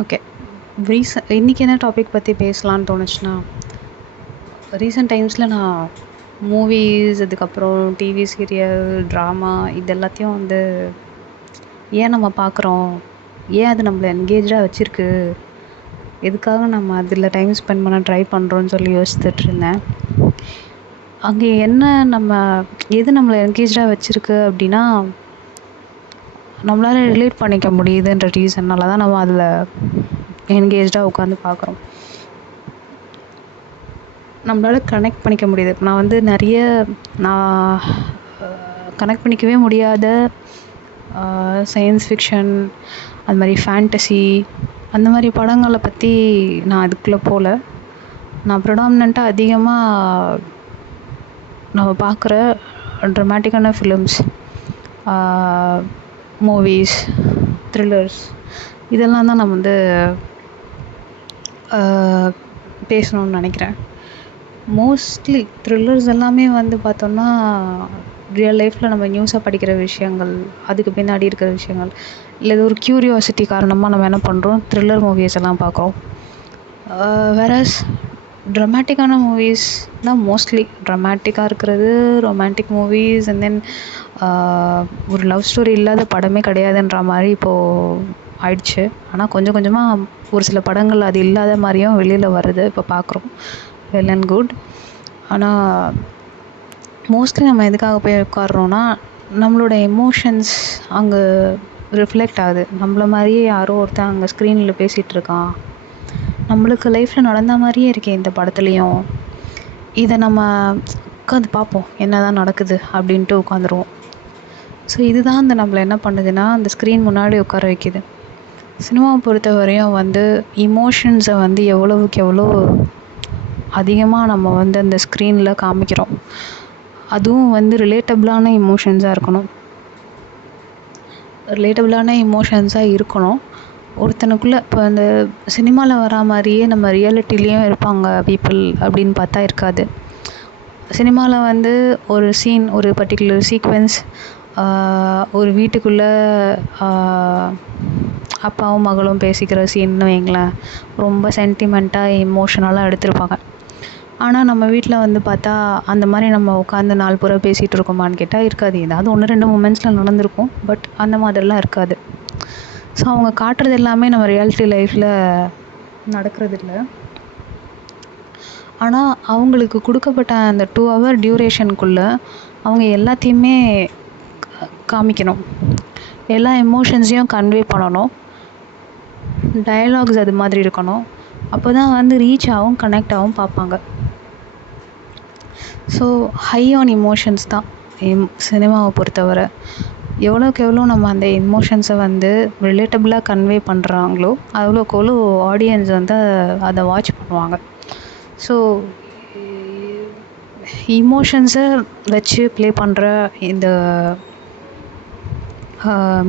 Okay. இன்றைக்கி என்ன topic பற்றி பேசலான்னு தோணுச்சுன்னா, ரீசெண்ட் டைம்ஸில் நான் மூவிஸ், அதுக்கப்புறம் டிவி சீரியல், ட்ராமா இது எல்லாத்தையும் வந்து ஏன் நம்ம பார்க்குறோம், ஏன் அது நம்மளை என்கேஜாக வச்சுருக்கு, எதுக்காக நம்ம அதில் டைம் ஸ்பெண்ட் பண்ண ட்ரை பண்ணுறோன்னு சொல்லி யோசித்துட்டு இருந்தேன். அங்கே என்ன எது நம்மளை என்கேஜாக வச்சுருக்கு அப்படின்னா, நம்மளால் ரிலேட் பண்ணிக்க முடியுதுன்ற ரீசன்னால தான் நம்ம அதில் என்கேஜாக உட்காந்து பார்க்குறோம். நம்மளால் கனெக்ட் பண்ணிக்க முடியுது. நான் கனெக்ட் பண்ணிக்கவே முடியாத சயின்ஸ் ஃபிக்ஷன், அது மாதிரி ஃபேண்டசி, அந்த மாதிரி படங்களை பற்றி நான் அதுக்குள்ளே போகல. நான் ப்ரிடாமினண்ட்டாக அதிகமாக நம்ம பார்க்குற ட்ரமாட்டிக்கான ஃபிலிம்ஸ், மூவிஸ், த்ரில்லர்ஸ் இதெல்லாம் தான் நான் வந்து பேசணும்னு நினைக்கிறேன். மோஸ்ட்லி த்ரில்லர்ஸ் எல்லாமே வந்து பார்த்தோம்னா ரியல் லைஃப்பில் நம்ம நியூஸாக படிக்கிற விஷயங்கள், அதுக்கு பின்னாடி இருக்கிற விஷயங்கள், இல்லை இது ஒரு க்யூரியாசிட்டி காரணமாக நம்ம என்ன பண்ணுறோம், த்ரில்லர் மூவிஸ் எல்லாம் பார்க்குறோம். வேறஸ் ட்ரமாட்டிக்கான மூவிஸ் தான் மோஸ்ட்லி ட்ரமாட்டிக்காக இருக்கிறது. ரொமான்டிக் மூவிஸ் அண்ட் தென் ஒரு லவ் ஸ்டோரி இல்லாத படமே கிடையாதுன்ற மாதிரி இப்போது ஆயிடுச்சு. ஆனால் கொஞ்சம் கொஞ்சமாக ஒரு சில படங்கள் அது இல்லாத மாதிரியும் வெளியில் வருது, இப்போ பார்க்குறோம். Well and good. ஆனால் மோஸ்ட்லி நம்ம எதுக்காக போய் உட்கார்றோன்னா, நம்மளோட எமோஷன்ஸ் அங்கே ரிஃப்ளெக்ட் ஆகுது. நம்மள மாதிரியே யாரோ ஒருத்தன் அங்கே ஸ்க்ரீனில் பேசிகிட்டு இருக்கான், நம்மளுக்கு லைஃப்பில் நடந்த மாதிரியே இருக்கே இந்த படத்துலேயும், இதை நம்ம உட்காந்து பார்ப்போம் என்ன தான் நடக்குது அப்படின்ட்டு உட்காந்துருவோம். ஸோ இதுதான் அந்த நம்மளை என்ன பண்ணுதுன்னா, அந்த ஸ்க்ரீன் முன்னாடி உட்கார வைக்கிது. சினிமாவை பொறுத்த வரையும் வந்து இமோஷன்ஸை வந்து எவ்வளவுக்கு எவ்வளோ அதிகமாக நம்ம வந்து அந்த ஸ்க்ரீனில் காமிக்கிறோம். அதுவும் வந்து ரிலேட்டபிளான இமோஷன்ஸாக இருக்கணும். ஒருத்தனுக்குள்ளே இப்போ அந்த சினிமாவில் வரா மாதிரியே நம்ம ரியாலிட்டிலையும் இருப்பாங்க பீப்புள் அப்படின்னு பார்த்தா இருக்காது. சினிமாவில் வந்து ஒரு சீன், ஒரு பர்டிகுலர் சீக்வென்ஸ், ஒரு வீட்டுக்குள்ளே அப்பாவும் மகளும் பேசிக்கிற சீன்னு வைங்களேன், ரொம்ப சென்டிமெண்ட்டாக எமோஷனலாக எடுத்திருப்பாங்க. ஆனால் நம்ம வீட்டில் வந்து பார்த்தா அந்த மாதிரி நம்ம உட்காந்து நாள் பூரா பேசிகிட்டு இருக்கோமான்னு கேட்டால் இருக்காது. ஏதாவது 1-2 மூமெண்ட்ஸில் நடந்திருக்கும், பட் அந்த மாதிரிலாம் இருக்காது. ஸோ அவங்க காட்டுறது எல்லாமே நம்ம ரியாலிட்டி லைஃப்பில் நடக்கிறது இல்லை. ஆனால் அவங்களுக்கு கொடுக்கப்பட்ட அந்த 2 hour டியூரேஷனுக்குள்ளே அவங்க எல்லாத்தையுமே காமிக்கணும், எல்லா எமோஷன்ஸையும் கன்வே பண்ணணும், டயலாக்ஸ் அது மாதிரி இருக்கணும். அப்போ தான் வந்து ரீச் ஆகும், கனெக்ட் ஆகும், பார்ப்பாங்க. ஸோ ஹை ஆன் இமோஷன்ஸ் தான் சினிமாவை பொறுத்தவரை. எவ்வளோக்கு எவ்வளோ நம்ம அந்த எமோஷன்ஸை வந்து ரிலேட்டபிளாக கன்வே பண்ணுறாங்களோ அவ்வளோக்கு எவ்வளோ ஆடியன்ஸ் வந்து அதை வாட்ச் பண்ணுவாங்க. ஸோ இமோஷன்ஸை வச்சு ப்ளே பண்ணுற இந்த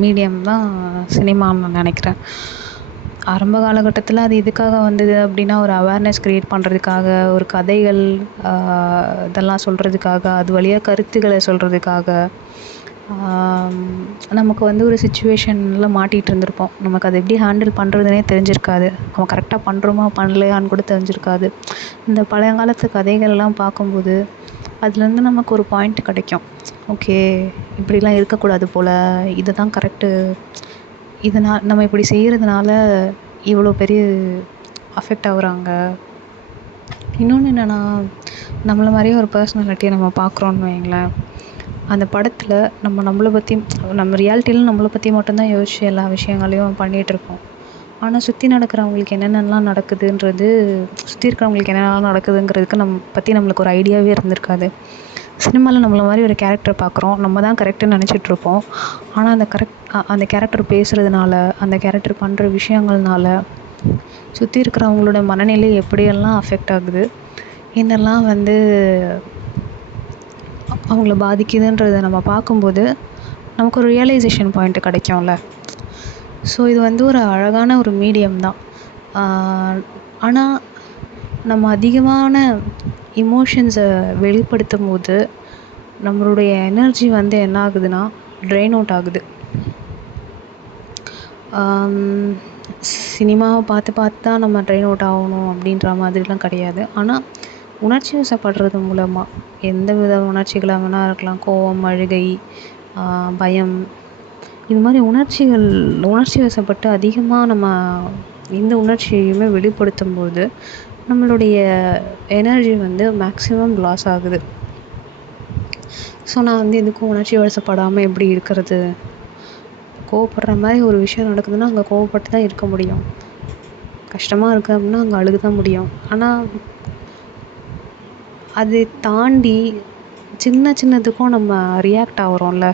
மீடியம் தான் சினிமான்னு நான் நினைக்கிறேன். ஆரம்ப காலகட்டத்தில் அது இதுக்காக வந்தது அப்படின்னா, ஒரு அவேர்னஸ் க்ரியேட் பண்ணுறதுக்காக, ஒரு கதைகள் இதெல்லாம் சொல்கிறதுக்காக, அது வழியாக கருத்துக்களை சொல்கிறதுக்காக. நமக்கு வந்து ஒரு சிச்சுவேஷனில் மாட்டிகிட்டு இருந்திருப்போம், நமக்கு அதை எப்படி ஹேண்டில் பண்ணுறதுனே தெரிஞ்சிருக்காது, நம்ம கரெக்டாக பண்ணுறோமா பண்ணலையான்னு கூட தெரிஞ்சிருக்காது. இந்த பழையங்காலத்து கதைகள்லாம் பார்க்கும்போது அதுலேருந்து நமக்கு ஒரு பாயிண்ட் கிடைக்கும். ஓகே, இப்படிலாம் இருக்கக்கூடாது போல், இது தான் கரெக்டு, இதனால் நம்ம இப்படி செய்கிறதுனால இவ்வளோ பெரிய அஃபெக்ட் ஆகுறாங்க. இன்னொன்று என்னென்னா, நம்மளை மாதிரியே ஒரு பர்சனாலிட்டியை நம்ம பார்க்குறோன்னு வைங்களேன், அந்த படத்தில் நம்மளை பற்றி, நம்ம ரியாலிட்டியில் நம்மளை பற்றி மட்டும்தான் யோசிச்சு எல்லா விஷயங்களையும் பண்ணிகிட்ருப்போம். ஆனால் சுற்றி நடக்கிறவங்களுக்கு என்னென்னலாம் நடக்குதுன்றது, சுற்றி இருக்கிறவங்களுக்கு என்னென்னலாம் நடக்குதுங்கிறதுக்கு நம்மளுக்கு ஒரு ஐடியாவே இருந்திருக்காது. சினிமாவில் நம்மளை மாதிரி ஒரு கேரக்டரை பார்க்குறோம், நம்ம தான் கரெக்டுன்னு நினச்சிட்ருப்போம். ஆனால் அந்த கேரக்டர் பேசுகிறதுனால, அந்த கேரக்டர் பண்ணுற விஷயங்கள்னால சுற்றி இருக்கிறவங்களோட மனநிலை எப்படியெல்லாம் அஃபெக்ட் ஆகுது, என்னெல்லாம் வந்து அவங்கள பாதிக்குதுன்றதை நம்ம பார்க்கும்போது நமக்கு ஒரு ரியலைசேஷன் பாயிண்ட்டு கிடைக்கும்ல. ஸோ இது வந்து ஒரு அழகான ஒரு மீடியம் தான். ஆனால் நம்ம அதிகமான இமோஷன்ஸை வெளிப்படுத்தும் போது நம்மளுடைய எனர்ஜி வந்து என்ன ஆகுதுன்னா ட்ரெயின் அவுட் ஆகுது. சினிமாவை பார்த்து பார்த்து தான் நம்ம ட்ரெயின் அவுட் ஆகணும் அப்படின்ற மாதிரிலாம் கிடையாது. ஆனால் உணர்ச்சி வசப்படுறது மூலமாக எந்த வித உணர்ச்சிகளாக வேணால் இருக்கலாம். கோவம், அழுகை, பயம், இது மாதிரி உணர்ச்சி வசப்பட்டு அதிகமாக நம்ம எந்த உணர்ச்சியையுமே வெளிப்படுத்தும்போது நம்மளுடைய எனர்ஜி வந்து மேக்ஸிமம் லாஸ் ஆகுது. ஸோ நான் வந்து எதுக்கும் உணர்ச்சி வசப்படாமல் எப்படி இருக்கிறது? கோவப்படுற மாதிரி ஒரு விஷயம் நடக்குதுன்னா அங்கே கோவப்பட்டு தான் இருக்க முடியும். கஷ்டமாக இருக்குது அப்படின்னா அங்கே அழுக தான் முடியும். ஆனால் அதை தாண்டி சின்னதுக்கும் நம்ம ரியாக்ட் ஆகிறோம்ல,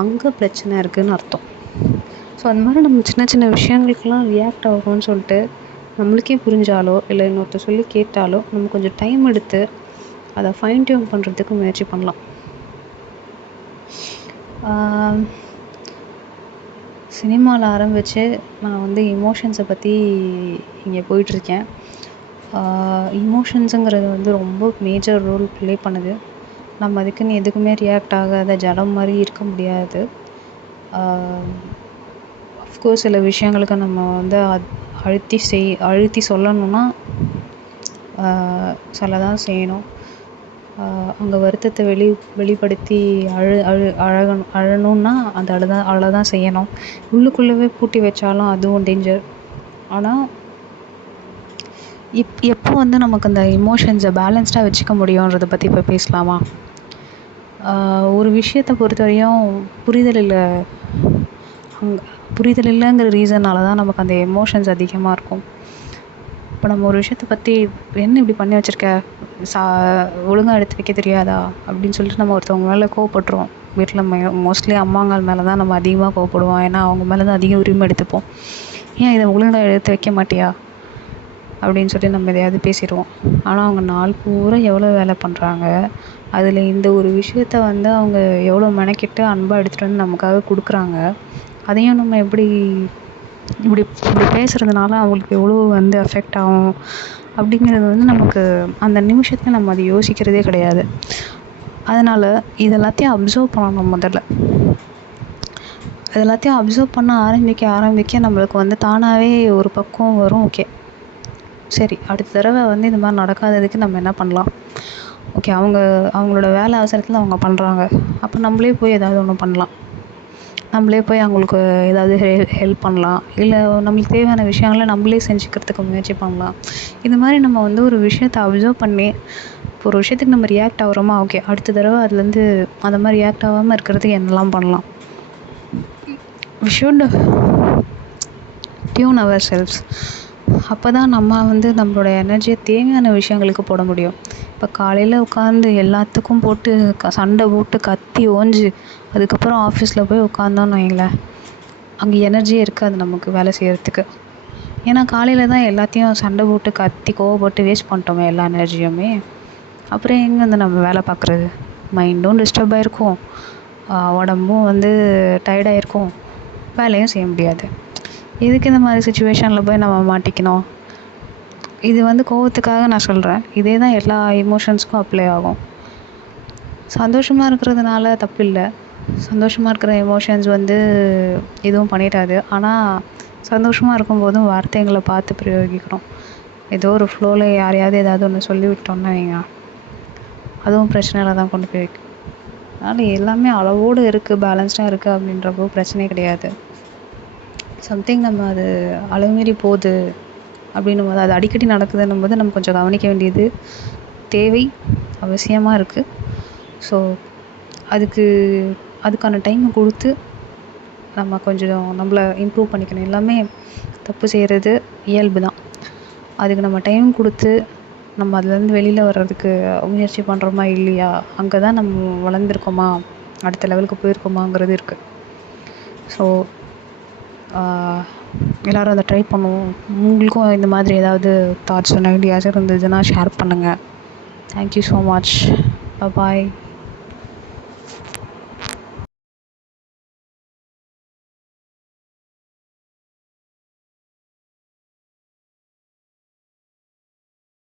அங்கே பிரச்சனை இருக்குதுன்னு அர்த்தம். ஸோ அந்த மாதிரி நம்ம சின்ன விஷயங்களுக்கெல்லாம் ரியாக்ட் ஆகிறோம்னு சொல்லிட்டு நம்மளுக்கே புரிஞ்சாலோ இல்லை இன்னொருத்தர் சொல்லி கேட்டாலோ நம்ம கொஞ்சம் டைம் எடுத்து அதை ஃபைன் டியூன் பண்ணுறதுக்கு முயற்சி பண்ணலாம். சினிமாவில் ஆரம்பித்து நான் வந்து எமோஷன்ஸை பற்றி இங்கே போயிட்டுருக்கேன். எமோஷன்ஸுங்கிறது வந்து ரொம்ப மேஜர் ரோல் ப்ளே பண்ணுது. நம்ம அதுக்குன்னு எதுக்குமே ரியாக்ட் ஆகாத ஜடம் மாதிரி இருக்க முடியாது. அஃப்கோர்ஸ் சில விஷயங்களுக்கு நம்ம வந்து அழுத்தி சொல்லணுன்னா சொல்ல தான் செய்யணும். அங்கே வருத்தத்தை வெளிப்படுத்தி அழணுன்னா அந்த அழதான் செய்யணும். உள்ளுக்குள்ளவே பூட்டி வச்சாலும் அதுவும் டேஞ்சர். ஆனால் எப்போ வந்து நமக்கு அந்த எமோஷன்ஸை பேலன்ஸ்டாக வச்சுக்க முடியுன்றதை பற்றி இப்போ பேசலாமா? ஒரு விஷயத்தை பொறுத்தவரையும் புரிதல் இல்லைங்கிற ரீசனால தான் நமக்கு அந்த எமோஷன்ஸ் அதிகமாக இருக்கும். இப்போ நம்ம ஒரு விஷயத்தை பற்றி என்ன இப்படி பண்ணி வச்சுருக்க, ஒழுங்காக எடுத்து வைக்க தெரியாதா அப்படின்னு சொல்லிட்டு நம்ம ஒருத்தவங்க மேலே கோவப்பட்டுருவோம். வீட்டில் மோஸ்ட்லி அம்மாங்கள் மேலே தான் நம்ம அதிகமாக கோவப்படுவோம். ஏன்னா அவங்க மேலே தான் அதிக உரிமை எடுத்துப்போம். ஏன் இதை ஒழுங்காக எடுத்து வைக்க மாட்டியா அப்படின்னு சொல்லி நம்ம எதையாவது பேசிடுவோம். ஆனால் அவங்க நாள் பூரா எவ்வளோ வேலை பண்ணுறாங்க, அதில் இந்த ஒரு விஷயத்த வந்து அவங்க எவ்வளோ மெனக்கிட்டு அன்பாக எடுத்துகிட்டு வந்து நமக்காக கொடுக்குறாங்க. அதையும் நம்ம இப்படி பேசுகிறதுனால அவங்களுக்கு எவ்வளோ வந்து அஃபெக்ட் ஆகும் அப்படிங்கிறது வந்து நமக்கு அந்த நிமிஷத்தில் நம்ம அதை யோசிக்கிறதே கிடையாது. அதனால் இதெல்லாத்தையும் அப்சர்வ் பண்ணணும். முதல்ல இதெல்லாத்தையும் அப்சர்வ் பண்ண ஆரம்பிக்க நம்மளுக்கு வந்து தானாகவே ஒரு பக்குவம் வரும். ஓகே, சரி, அடுத்த தடவை வந்து இது மாதிரி நடக்காததுக்கு நம்ம என்ன பண்ணலாம்? ஓகே, அவங்களோட வேலை அவசரத்தில் அவங்க பண்ணுறாங்க, அப்போ நம்மளே போய் ஏதாவது ஒன்று பண்ணலாம். நம்மளே போய் அவங்களுக்கு ஏதாவது ஹெல்ப் பண்ணலாம். இல்லை நம்மளுக்கு தேவையான விஷயங்களை நம்மளே செஞ்சுக்கிறதுக்கு முயற்சி பண்ணலாம். இது மாதிரி நம்ம வந்து ஒரு விஷயத்தை அப்சர்வ் பண்ணி இப்போ ஒரு விஷயத்துக்கு நம்ம ரியாக்ட் ஆகிறோமா, ஓகே, அடுத்த தடவை அதுலேருந்து அந்த மாதிரி ரியாக்ட் ஆகாமல் இருக்கிறதுக்கு என்னெல்லாம் பண்ணலாம்? we should tune ourselves. அப்போ தான் நம்ம வந்து நம்மளோட எனர்ஜியை தேவையான விஷயங்களுக்கு போட முடியும். இப்போ காலையில் உட்காந்து எல்லாத்துக்கும் போட்டு சண்டை போட்டு கத்தி ஓஞ்சு அதுக்கப்புறம் ஆஃபீஸில் போய் உட்காந்தோன்னு வைங்களேன், அங்கே எனர்ஜியே இருக்காது நமக்கு வேலை செய்கிறதுக்கு. ஏன்னா காலையில் தான் எல்லாத்தையும் சண்டை போட்டு கத்தி கோவப்பட்டு வேஸ்ட் பண்ணிட்டோமே எல்லா எனர்ஜியுமே. அப்புறம் எங்கே வந்து நம்ம வேலை பார்க்குறது? மைண்டும் டிஸ்டர்ப் ஆகிருக்கும், உடம்பும் வந்து டயர்டாகிருக்கும், வேலையும் செய்ய முடியாது. எதுக்கு இந்த மாதிரி சுச்சுவேஷனில் போய் நம்ம மாட்டிக்கணும்? இது வந்து கோவத்துக்காக நான் சொல்கிறேன். இதே தான் எல்லா எமோஷன்ஸ்க்கும் அப்ளை ஆகும். சந்தோஷமாக இருக்கிறதுனால தப்பு இல்லை. சந்தோஷமாக இருக்கிற எமோஷன்ஸ் வந்து எதுவும் பண்ணிடாது. ஆனால் சந்தோஷமாக இருக்கும்போதும் வார்த்தைகளை பார்த்து பிரயோகிக்கணும். ஏதோ ஒரு ஃப்ளோவில் யாரையாவது ஏதாவது ஒன்று சொல்லி விட்டோம்னா வைங்க, அதுவும் பிரச்சனையில் தான் கொண்டு போய் வைக்கும். அதனால் எல்லாமே அளவோடு இருக்குது, பேலன்ஸ்டாக இருக்குது அப்படின்றப்போ பிரச்சனையே கிடையாது. சம்திங் நம்ம அது அளவு மீறி போகுது அப்படின்னும் போது, அது அடிக்கடி நடக்குதுன்னும் போது நம்ம கொஞ்சம் கவனிக்க வேண்டியது தேவை, அவசியமாக இருக்குது. ஸோ அதுக்கான டைமை கொடுத்து நம்ம கொஞ்சம் நம்மளை இம்ப்ரூவ் பண்ணிக்கணும். எல்லாமே தப்பு செய்கிறது இயல்பு தான். அதுக்கு நம்ம டைம் கொடுத்து நம்ம அதுலேருந்து வெளியில் வர்றதுக்கு முயற்சி பண்ணுறோமா இல்லையா, அங்கே தான் நம்ம வளர்ந்துருக்கோமா, அடுத்த லெவலுக்கு போயிருக்கோமாங்கிறது இருக்குது. ஸோ எல்லோரும் அதை ட்ரை பண்ணுவோம். உங்களுக்கும் இந்த மாதிரி ஏதாவது தாட்ஸ் அண்ட் ஐடியாஸ் இருந்ததுன்னா ஷேர் பண்ணுங்கள். Thank you so much. பாய்.